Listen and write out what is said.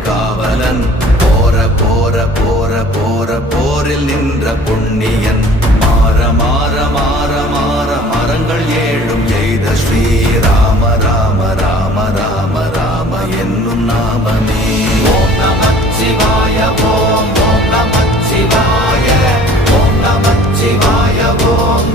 காவலன் போர போர போர போர போரில் நின்ற புண்ணியன் மாற மாற மாற மாற மரங்கள் ஏழும் எய்த ஸ்ரீராம ராம ராம ராம ராம என்னும் நாமமே. ஓம் நமச்சிவாய ஓம் ஓம் நமச்சிவாய ஓம் நமச்சிவாய ஓம்